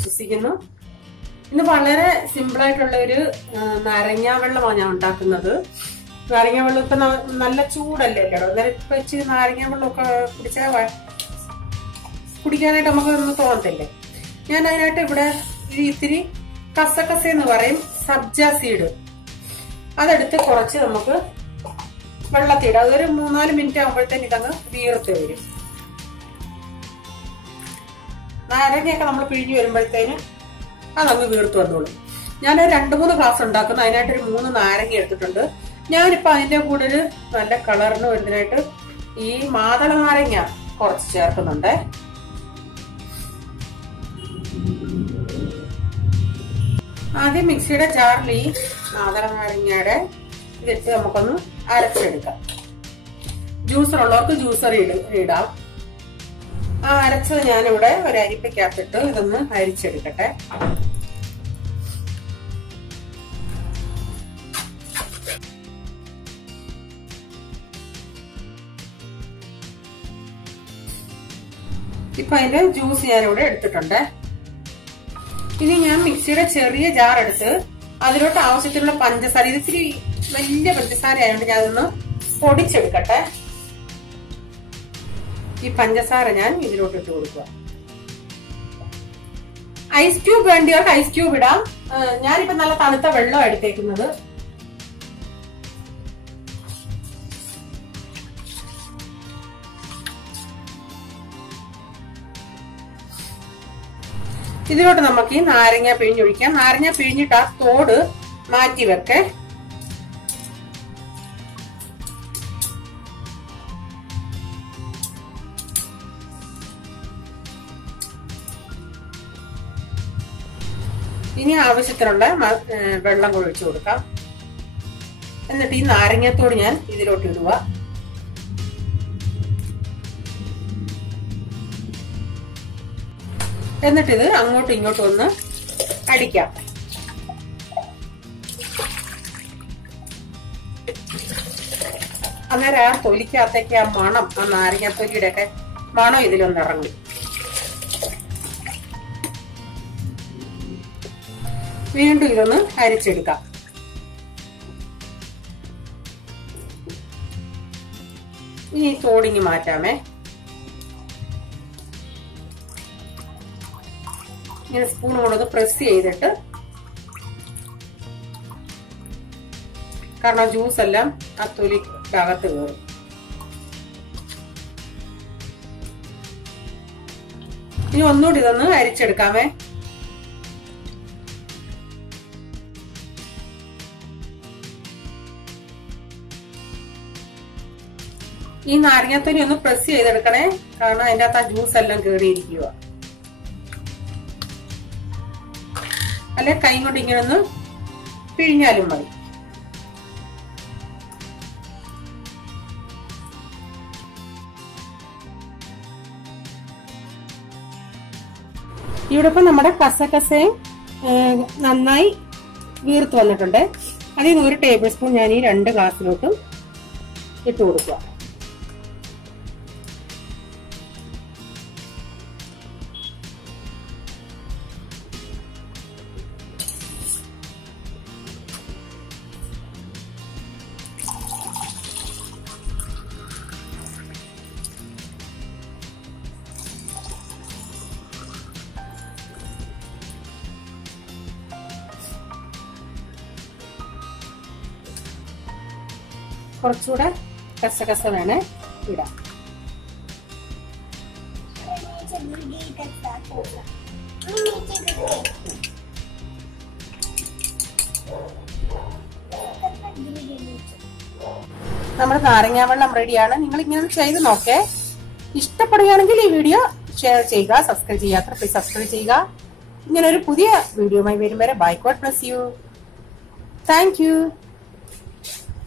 വിശ്വസിക്കുന്നു. ഇന്ന് വളരെ സിമ്പിൾ ആയിട്ടുള്ള ഒരു നാരങ്ങാ വെള്ളമാണ് ഞാൻ ഉണ്ടാക്കുന്നത്. നാരങ്ങാ വെള്ളം ഇപ്പൊ നല്ല ചൂടല്ലേ അല്ലേടോ, അന്നേരം ഇപ്പൊ ഇച്ചിരി നാരങ്ങാ വെള്ളമൊക്കെ കുടിക്കാനായിട്ട് നമുക്ക് ഒന്നും തോന്നത്തില്ലേ. ഞാൻ അതിനായിട്ട് ഇവിടെ ഇത്തിരി കസകസ എന്ന് പറയും, സബ്ജ സീഡ്, അതെടുത്ത് കുറച്ച് നമുക്ക് വെള്ളത്തിയിടാം. അതൊരു 3-4 മിനിറ്റ് ആകുമ്പോഴത്തേന് ഇതങ്ങ് വീർത്ത് വരും. നാരങ്ങയൊക്കെ നമ്മൾ പിഴിഞ്ഞ് വരുമ്പോഴത്തേന് അതങ്ങ് വീർത്ത് വന്നോളും. ഞാൻ 2-3 ഗ്ലാസ് ഉണ്ടാക്കുന്നു. അതിനായിട്ടൊരു 3 നാരങ്ങ എടുത്തിട്ടുണ്ട്. ഞാനിപ്പോ അതിന്റെ കൂടെ ഒരു നല്ല കളറിന് വരുന്നതിനായിട്ട് ഈ മാതള നാരങ്ങ കുറച്ച് ചേർക്കുന്നുണ്ട്. ആദ്യം മിക്സിയുടെ ജാറിൽ ഈ മാതള നാരങ്ങയുടെ ഇതിട്ട് നമുക്കൊന്ന് അരച്ചെടുക്കാം. ജ്യൂസറുള്ളവർക്ക് ജ്യൂസർ ഇടാം. ആ അരച്ചത് ഞാനിവിടെ ഒരു അരിപ്പയ്ക്കകത്തിട്ട് ഇതൊന്ന് അരിച്ചെടുക്കട്ടെ. ഇപ്പൊ അതിന്റെ ജ്യൂസ് ഞാനിവിടെ എടുത്തിട്ടുണ്ട്. ഇനി ഞാൻ മിക്സിയുടെ ചെറിയ ജാർ എടുത്ത് അതിലോട്ട് ആവശ്യത്തിനുള്ള പഞ്ചസാര, ഇത് ഇത്തിരി വലിയ പഞ്ചസാര ആയതുകൊണ്ട് ഞാൻ അതൊന്ന് പൊടിച്ചെടുക്കട്ടെ. ഈ പഞ്ചസാര ഞാൻ ഇതിലോട്ട് ഇട്ട് കൊടുക്കുക. ഐസ് ക്യൂബ് വേണ്ടിയവർക്ക് ഐസ് ക്യൂബ് ഇടാം. ഞാനിപ്പോ നല്ല തണുത്ത വെള്ളം എടുത്തേക്കുന്നത്. ഇതിലോട്ട് നമുക്ക് ഈ നാരങ്ങ പിഴിഞ്ഞൊഴിക്കാം. നാരങ്ങ പിഴിഞ്ഞിട്ട് ആ തോട് മാറ്റി വെക്കേ. ഇനി ആവശ്യത്തിനുള്ള വെള്ളം ഒഴിച്ചു കൊടുക്കാം. എന്നിട്ട് ഈ നാരങ്ങത്തോട് ഞാൻ ഇതിലോട്ട് ഇടുക. എന്നിട്ടിത് അങ്ങോട്ടും ഇങ്ങോട്ടും ഒന്ന് അടിക്കാം. അന്നേരം ആ തൊലിക്കകത്തേക്ക് ആ മണം, ആ നാരങ്ങാത്തൊലിയുടെ ഒക്കെ മണം ഇതിലൊന്ന് ഇറങ്ങും. വീണ്ടും ഇതൊന്ന് അരിച്ചെടുക്കാം. ഇനി തോടിങ്ങി മാറ്റാമേ. ഇങ്ങനെ സ്പൂൺ കൊണ്ടൊന്ന് പ്രസ് ചെയ്തിട്ട്, കാരണം ജ്യൂസ് എല്ലാം ആ തൊലിക്കകത്ത് കയറും. ഇനി ഒന്നുകൂടി ഇതൊന്ന് അരിച്ചെടുക്കാമേ. ഈ നാരങ്ങാത്തൊലി ഒന്ന് പ്രസ് ചെയ്തെടുക്കണേ, കാരണം അതിന്റെ അകത്ത് ആ ജ്യൂസ് എല്ലാം കയറിയിരിക്കുക. അല്ലെ കൈ കൊണ്ട് ഇങ്ങനെ ഒന്ന് പിഴിഞ്ഞാലും മതി. ഇവിടെ ഇപ്പൊ നമ്മുടെ കസകസയും നന്നായി വീർത്ത് വന്നിട്ടുണ്ട്. അതിൽ നിന്ന് 1 ടേബിൾ സ്പൂൺ ഞാൻ ഈ 2 ഗ്ലാസ്സിലോട്ടും ഇട്ട് കൊടുക്കുക. കുറച്ചുകൂടെ കസകസ വേണേ ഇടാം. നമ്മുടെ നാരങ്ങാ വെള്ളം റെഡിയാണ്. നിങ്ങൾ ഇങ്ങനെ ചെയ്ത് നോക്കേ. ഇഷ്ടപ്പെടുകയാണെങ്കിൽ ഈ വീഡിയോ ഷെയർ ചെയ്യുക. സബ്സ്ക്രൈബ് ചെയ്യാത്ത പ്ലീസ് സബ്സ്ക്രൈബ് ചെയ്യുക. ഇങ്ങനെ ഒരു പുതിയ വീഡിയോയുമായി വരും വരെ bye. God bless you. Thank U.